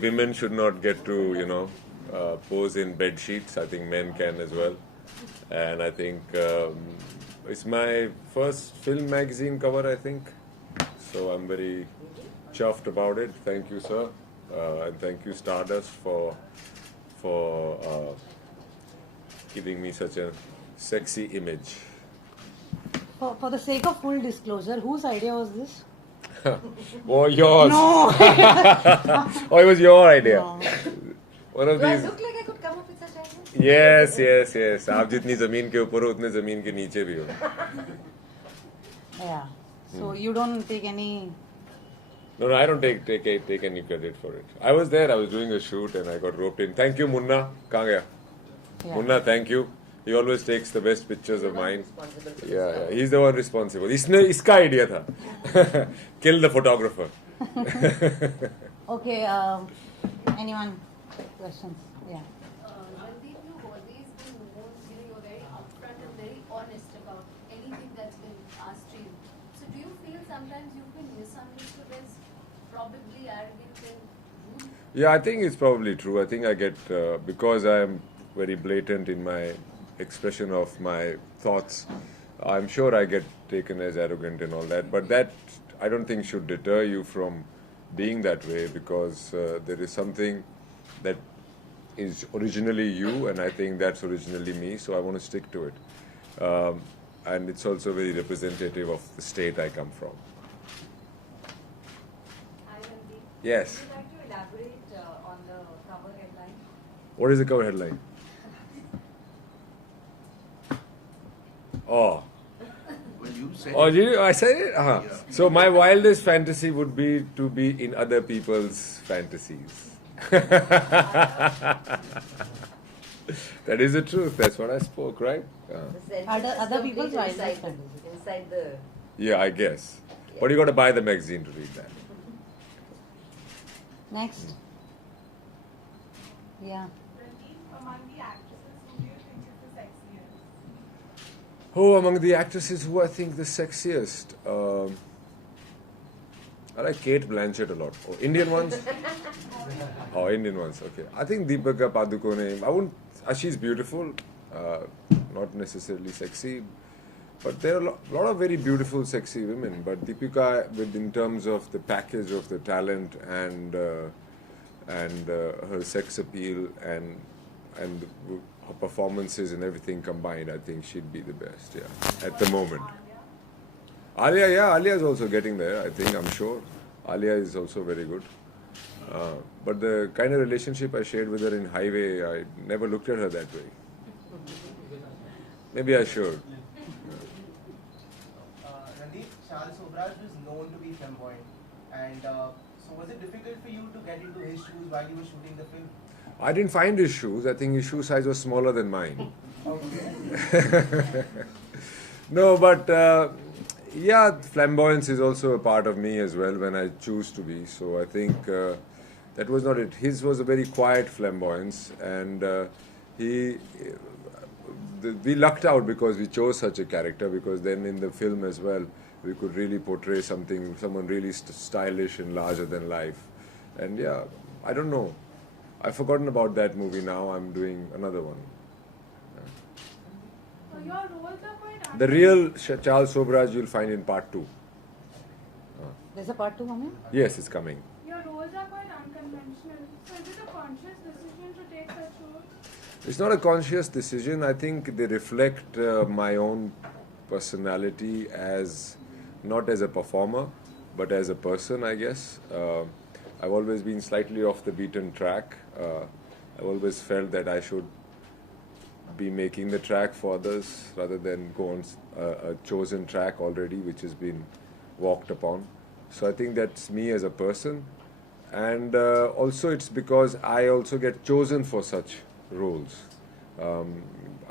women should not get to, pose in bed sheets. I think men can as well. And I think it's my first film magazine cover, I think. So I'm very chuffed about it. Thank you, sir. And thank you, Stardust, for giving me such a sexy image. For the sake of full disclosure, whose idea was this? Oh, yours. No. Oh, it was your idea. No. One of Do I these. look like I could come up with such ideas? Yes, yes, yes. आप जितनी जमीन के ऊपर हो उतने जमीन के नीचे भी हो. Yeah. So you don't take any. No, I don't take any credit for it. I was there. I was doing a shoot and I got roped in. Thank you, Munna. कहाँ गया? Yeah. Munna, thank you. He always takes the best pictures of mine. Yeah, he's the one responsible. इसका idea था. Kill the photographer. Okay. Anyone? Questions? Yeah. Randeep, you've always been known, you're very upfront and very honest about anything that's been asked to you. So do you feel sometimes you've been misunderstood as probably arrogant and rude? Yeah, I think it's probably true. I think I get, because I'm very blatant in my expression of my thoughts, I'm sure I get taken as arrogant and all that. But that, I don't think, should deter you from being that way, because there is something that is originally you, and I think that's originally me, so I want to stick to it. And it's also very representative of the state I come from. Hi, Randeep. Yes. Would you like to elaborate on the cover headline? What is the cover headline? Oh. Well, you said Oh, did you? I said it? Uh-huh. Yeah. So my wildest fantasy would be to be in other people's fantasies. That is the truth. That's what I spoke, right? Other people's inside, wildest fantasy. inside the. Yeah, I guess. But you got to buy the magazine to read that. Next. Yeah. Among the actresses, who do you think is the sexiest? Oh, among the actresses, who I think the sexiest? I like Kate Blanchett a lot. Oh, Indian ones? Oh, Indian ones. Okay. I think Deepika Padukone. I wouldn't. She's beautiful, not necessarily sexy, but there are a lot of very beautiful, sexy women. But Deepika, in terms of the package of the talent and her sex appeal and her performances and everything combined, I think she'd be the best. Yeah, at the moment. Alia is also getting there. I think, I'm sure. Alia is also very good. But the kind of relationship I shared with her in Highway, I never looked at her that way. Maybe I should. Randeep, Charles Obraj was known to be flamboyant, and so was it difficult for you to get into his shoes while you were shooting the film? I didn't find his shoes. I think his shoe size was smaller than mine. Okay. No, but yeah, flamboyance is also a part of me as well when I choose to be. So I think that was not it. His was a very quiet flamboyance, and we lucked out because we chose such a character, because then in the film as well we could really portray someone really stylish and larger than life. And yeah, I don't know. I've forgotten about that movie now. I'm doing another one. So your roles are quite The real Charles Obraj you'll find in part 2. There's a part 2 coming? Yes, it's coming. Your roles are quite unconventional. So is it a conscious decision to take such roles? It's not a conscious decision. I think they reflect my own personality as not as a performer, but as a person, I guess. I've always been slightly off the beaten track. I've always felt that I should be making the track for others rather than go on a chosen track already, which has been walked upon. So I think that's me as a person. And also it's because I also get chosen for such roles. A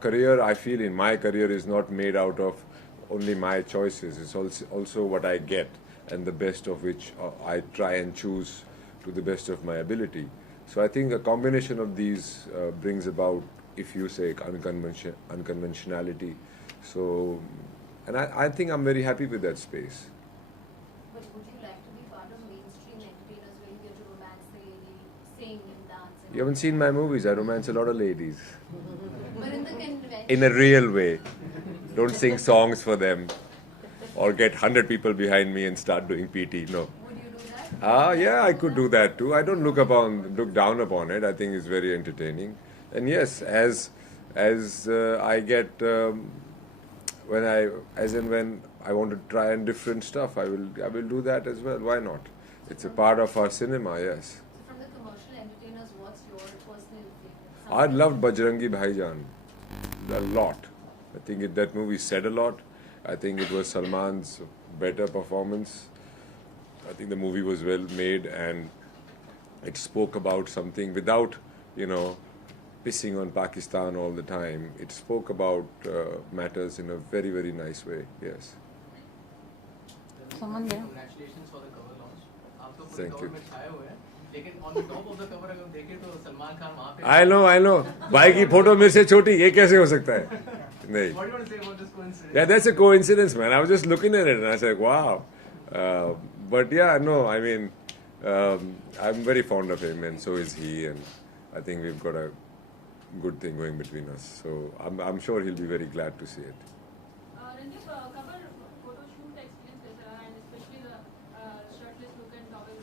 career, I feel in my career, is not made out of only my choices. It's also what I get, and the best of which I try and choose to the best of my ability. So I think a combination of these brings about, if you say, unconventionality. So, and I think I'm very happy with that space. But would you like to be part of mainstream entertainers where you get to romance the You haven't seen my movies. I romance a lot of ladies. But in the convention, In a real way. Don't sing songs for them. Or get 100 people behind me and start doing PT. No. would you do that? Yeah, I could do that too. I don't look down upon it. I think it's very entertaining. And yes, as I get when I want to try and different stuff, I will do that as well. Why not? It's a part of our cinema. Yes. So from the commercial entertainers, what's your personal favorite? I loved Bajrangi Bhaijaan a lot. I think that movie said a lot. I think it was Salman's better performance. I think the movie was well made and it spoke about something without, pissing on Pakistan all the time. It spoke about matters in a very, very nice way. Yes. Someone there. Congratulations for the cover launch. आप तो पूरे Thank cover you. में छाए हुए हैं, लेकिन on the top of the cover अगर हम देखें तो सलमान खान वहाँ पे. I know. भाई की फोटो मेरे से छोटी, ये कैसे हो सकता है? नहीं. What do you want to say about this coincidence? Yeah, that's a coincidence, man. I was just looking at it and I was like, wow. But yeah, no, I mean, I'm very fond of him and so is he, and I think we've got a good thing going between us. So I'm sure he'll be very glad to see it. Randeep, cover photo shoot experience कैसा रहा, and especially the shirtless look and towel.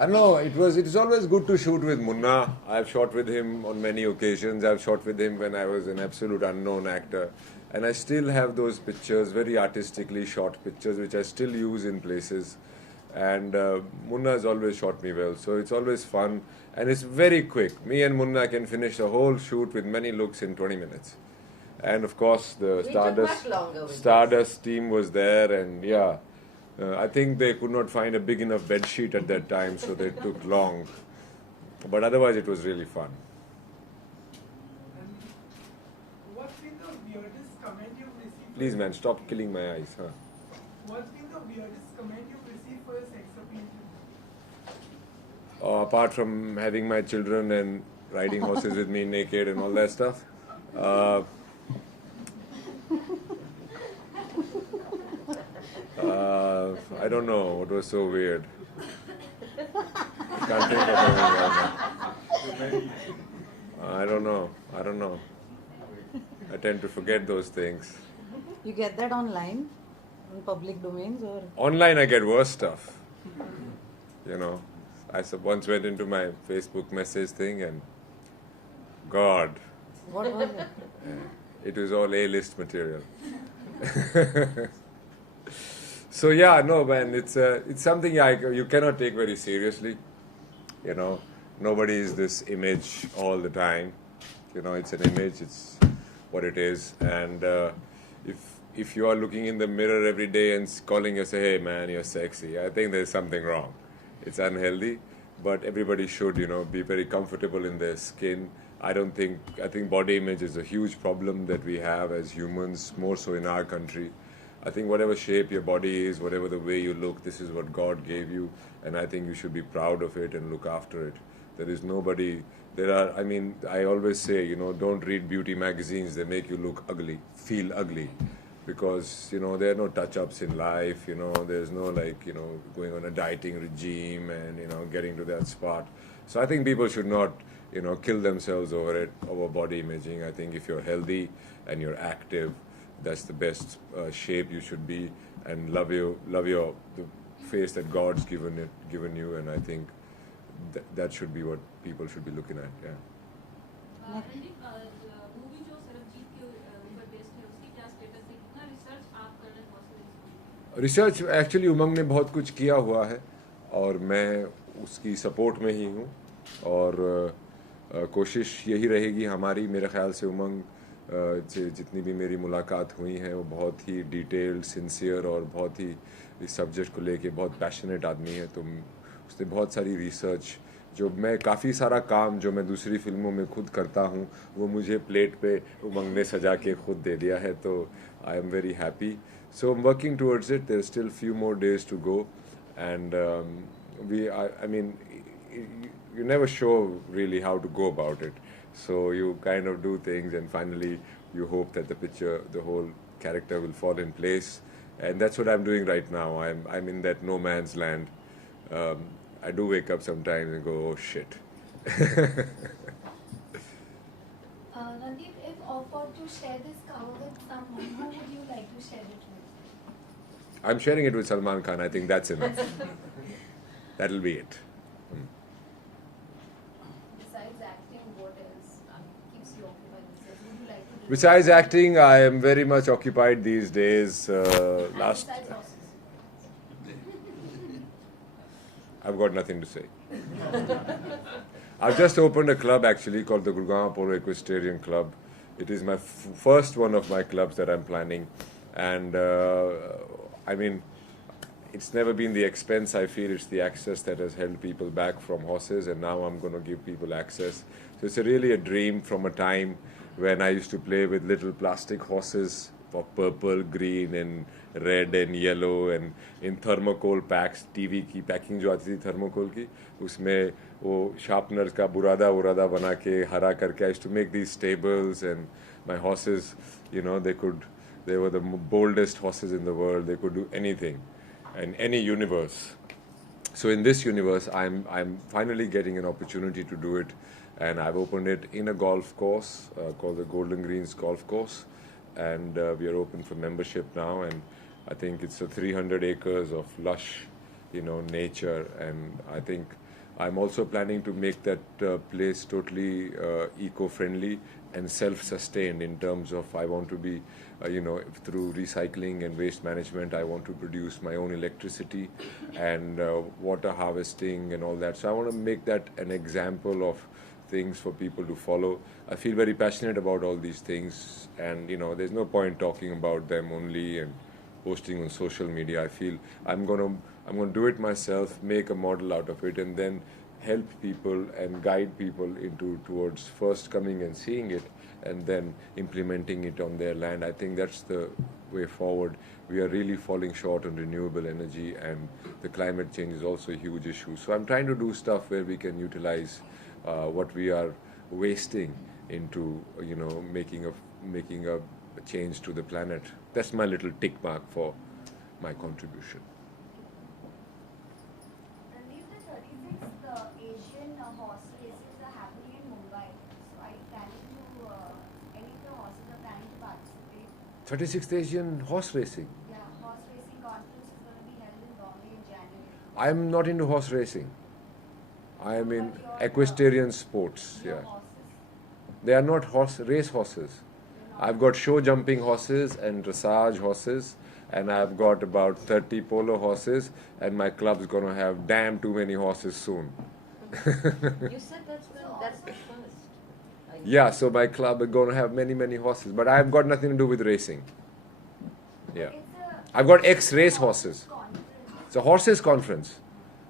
I know it is always good to shoot with Munna. I've shot with him on many occasions. I've shot with him when I was an absolute unknown actor. And I still have those pictures, very artistically shot pictures, which I still use in places. And Munna has always shot me well. So it's always fun. And it's very quick. Me and Munna can finish a whole shoot with many looks in 20 minutes. And of course, the Stardust team was there. And yeah. I think they could not find a big enough bed sheet at that time, so they took long. But otherwise, it was really fun. What's been the weirdest comment you've received? Please, man, stop killing my eyes. Huh? What's been the weirdest comment you've received for your sex appeal? Apart from having my children and riding horses with me naked and all that stuff. I don't know what was so weird. I can't think of anything. I don't know. I tend to forget those things. You get that online, in public domains, or Online, I get worse stuff. I once went into my Facebook message thing and God, what was it? it was all A-list material. So yeah, no man, it's something you cannot take very seriously. Nobody is this image all the time. It's an image. It's what it is. And if you are looking in the mirror every day and calling yourself, "Hey man, you're sexy," I think there's something wrong. It's unhealthy. But everybody should, be very comfortable in their skin. I think body image is a huge problem that we have as humans, more so in our country. I think whatever shape your body is, whatever the way you look, this is what God gave you, and I think you should be proud of it and look after it. I always say, don't read beauty magazines, they make you look ugly, feel ugly, because, there are no touch-ups in life, there's no going on a dieting regime and, getting to that spot. So I think people should not, kill themselves over body imaging. I think if you're healthy and you're active, that's the best shape you should be, and love the face that God's given you, and I think that should be what people should be looking at. Yeah. Randeep, movie जो सरबजीत के ऊपर based है, उसकी क्या status है, कितना research आप कर रहे हैं possible? रिसर्च एक्चुअली उमंग ने बहुत कुछ किया हुआ है और मैं उसकी सपोर्ट में ही हूँ, और कोशिश यही रहेगी हमारी। मेरे ख्याल से उमंग से जितनी भी मेरी मुलाकात हुई हैं वो बहुत ही डिटेल्ड, सिंसियर और बहुत ही इस सब्जेक्ट को लेके बहुत पैशनेट आदमी है। तो उसने बहुत सारी रिसर्च, जो मैं काफ़ी सारा काम जो मैं दूसरी फिल्मों में खुद करता हूँ वो मुझे प्लेट पे उमंग ने सजा के खुद दे दिया है। तो I am very happy. So I am working towards it. There still few more days to go, and you never show really how to go about it. So you kind of do things and finally you hope that the whole character will fall in place And that's what I'm doing right now. I'm in that no man's land. I do wake up sometimes and go, oh shit. Randeep, if offered to share this cover with someone, who would you like to share it with? I'm sharing it with Salman Khan. I think that's enough. That'll be it. Besides acting, what else keeps you occupied? Would you like to do? Besides acting, I am very much occupied these days. Last, Besides horses. I've got nothing to say. I've just opened a club actually called the Gurgaon Polo Equestrian Club. It is my first one of my clubs that I'm planning, and I mean, it's never been the expense. I feel it's the access that has held people back from horses, and now I'm going to give people access. So it's really a dream from a time when I used to play with little plastic horses for purple, green and red and yellow and in thermocol packs. TV की packing जो आती थी thermocol की, उसमें वो sharpeners का बुरादा बना के हरा करके I used to make these stables, and my horses, you know, they were the boldest horses in the world. They could do anything in any universe. So in this universe, I'm finally getting an opportunity to do it, and I've opened it in a golf course called the Golden Greens Golf Course, and we are open for membership now. And I think it's 300 acres of lush, you know, nature, and I think I'm also planning to make that place totally eco-friendly and self-sustained in terms of I want to be, you know, through recycling and waste management, I want to produce my own electricity and water harvesting and all that. So I want to make that an example of things for people to follow. I feel very passionate about all these things, and you know, there's no point talking about them only and posting on social media. I feel I'm gonna do it myself, make a model out of it, and then help people and guide people towards first coming and seeing it and then implementing it on their land. I think that's the way forward. We are really falling short on renewable energy, and the climate change is also a huge issue. So I'm trying to do stuff where we can utilize what we are wasting into, you know, making a change to the planet. That's my little tick mark for my contribution. Randeep, the 36th Asian horse races are happening in Mumbai. So are you planning to, any of the horses are planning to participate? 36th Asian horse racing. Yeah, horse racing conference is going to be held in Bombay in January. I'm not into horse racing. I am in equestrian sports. Your Yeah, horses. they are not race horses. I've got show jumping horses and dressage horses, and I've got about 30 polo horses, and my club's going to have damn too many horses soon. You said that's the first. Yeah, so my club is going to have many horses, but I've got nothing to do with racing. Yeah, I've got ex-race horses. It's a horses conference.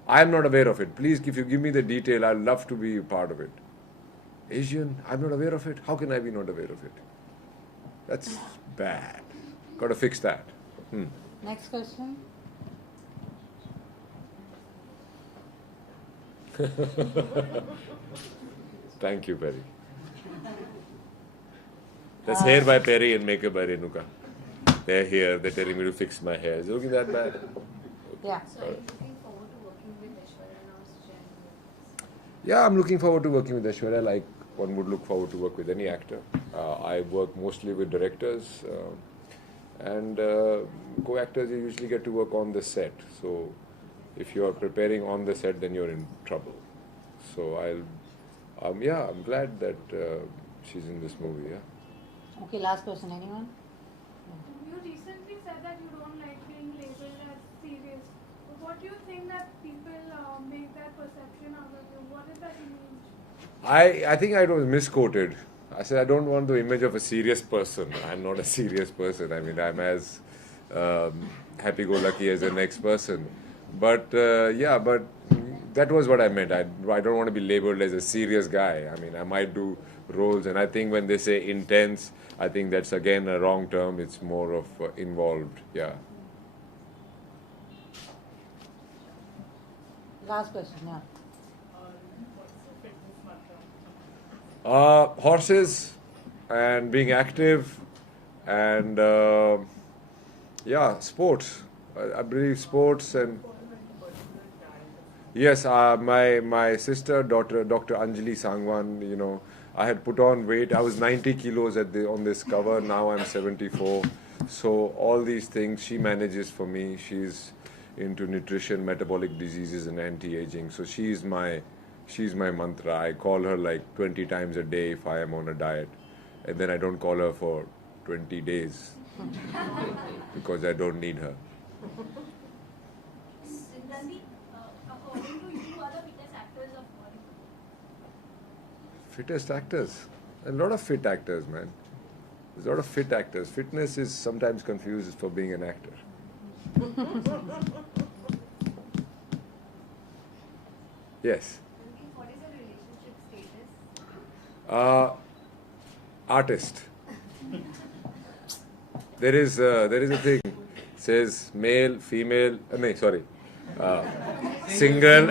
I am not aware of it. Please, if you give me the detail, I'd love to be a part of it. Asian, I'm not aware of it. How can I be not aware of it? That's bad. Got to fix that. Next question. Thank you, Perry. That's hair by Perry and makeup by Renuka. They're here. They're telling me to fix my hair. Is it looking that bad? Yeah. So are you looking forward to working with Aishwarya now as Jen? Yeah, I'm looking forward to working with Aishwarya like one would look forward to work with any actor. I work mostly with directors and co-actors. You usually get to work on the set. So if you're preparing on the set, then you're in trouble. So I'm glad that she's in this movie. Yeah. Okay, last question. Anyone? You recently said that you don't like being labeled as serious. What do you think that people make that perception out of you? What is that image? I think I was misquoted. I said I don't want the image of a serious person. I'm not a serious person. I mean, I'm as happy-go-lucky as the next person. But but that was what I meant. I don't want to be labeled as a serious guy. I mean, I might do roles, and I think when they say intense, I think that's again a wrong term. It's more of involved. Yeah. Last question. Yeah. Horses and being active and Yeah, sports. I believe sports and yes, my sister, Dr. Anjali Sangwan. You know, I had put on weight. I was 90 kilos on this cover. Now I'm 74. So all these things she manages for me. She's into nutrition, metabolic diseases, and anti-aging. So she's my mantra. I call her like 20 times a day if I am on a diet, and then I don't call her for 20 days because I don't need her. Randeep, according to you, who are the fittest actors of Bollywood? Fittest actors. A lot of fit actors, man. There's a lot of fit actors. Fitness is sometimes confused for being an actor. Yes. Randeep, what is your relationship status? Artist. There is a thing. Says male, female. No, sorry. Single,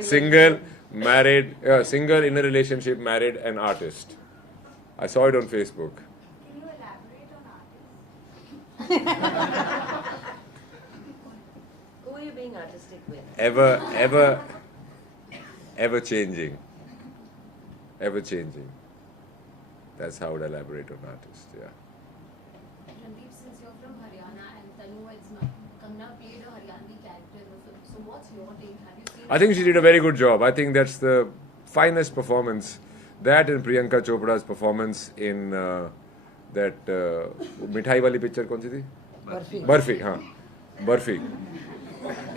single, married, single in a relationship, married, and artist. I saw it on Facebook. Can you elaborate on artists? Who are you being artistic with? Ever changing. Ever changing. That's how I would elaborate on artist. Yeah. Randeep, since you're from Haryana and Tanu, Kangna played a Haryanvi character in the film. So what's your take? Have you seen? I think she did a very good job. I think that's the finest performance. That and Priyanka Chopra's performance in that Mithai wali picture kaun si thi? Barfi. Barfi, huh? Barfi.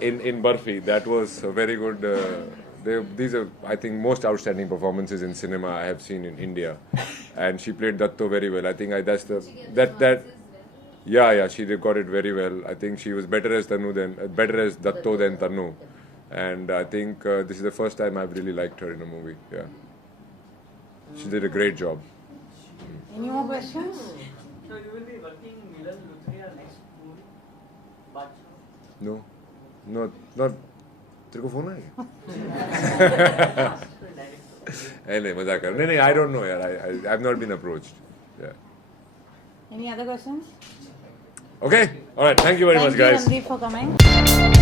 In Barfi, that was a very good. These are, I think, most outstanding performances in cinema I have seen in India, and she played Datto very well. I think that's the that. Yeah, she got it very well. I think she was better as Datto than Tanu, and I think this is the first time I've really liked her in a movie. Yeah, she did a great job. Any more questions? So you will be working Milan Luthria next movie? Badshah? No, not. तेरे को phone आएगा? नहीं मजाक कर नहीं I don't know यार I've not been approached. Yeah. Any other questions? Okay, all right. Thank you very much, guys. Thank you, Randeep, for coming.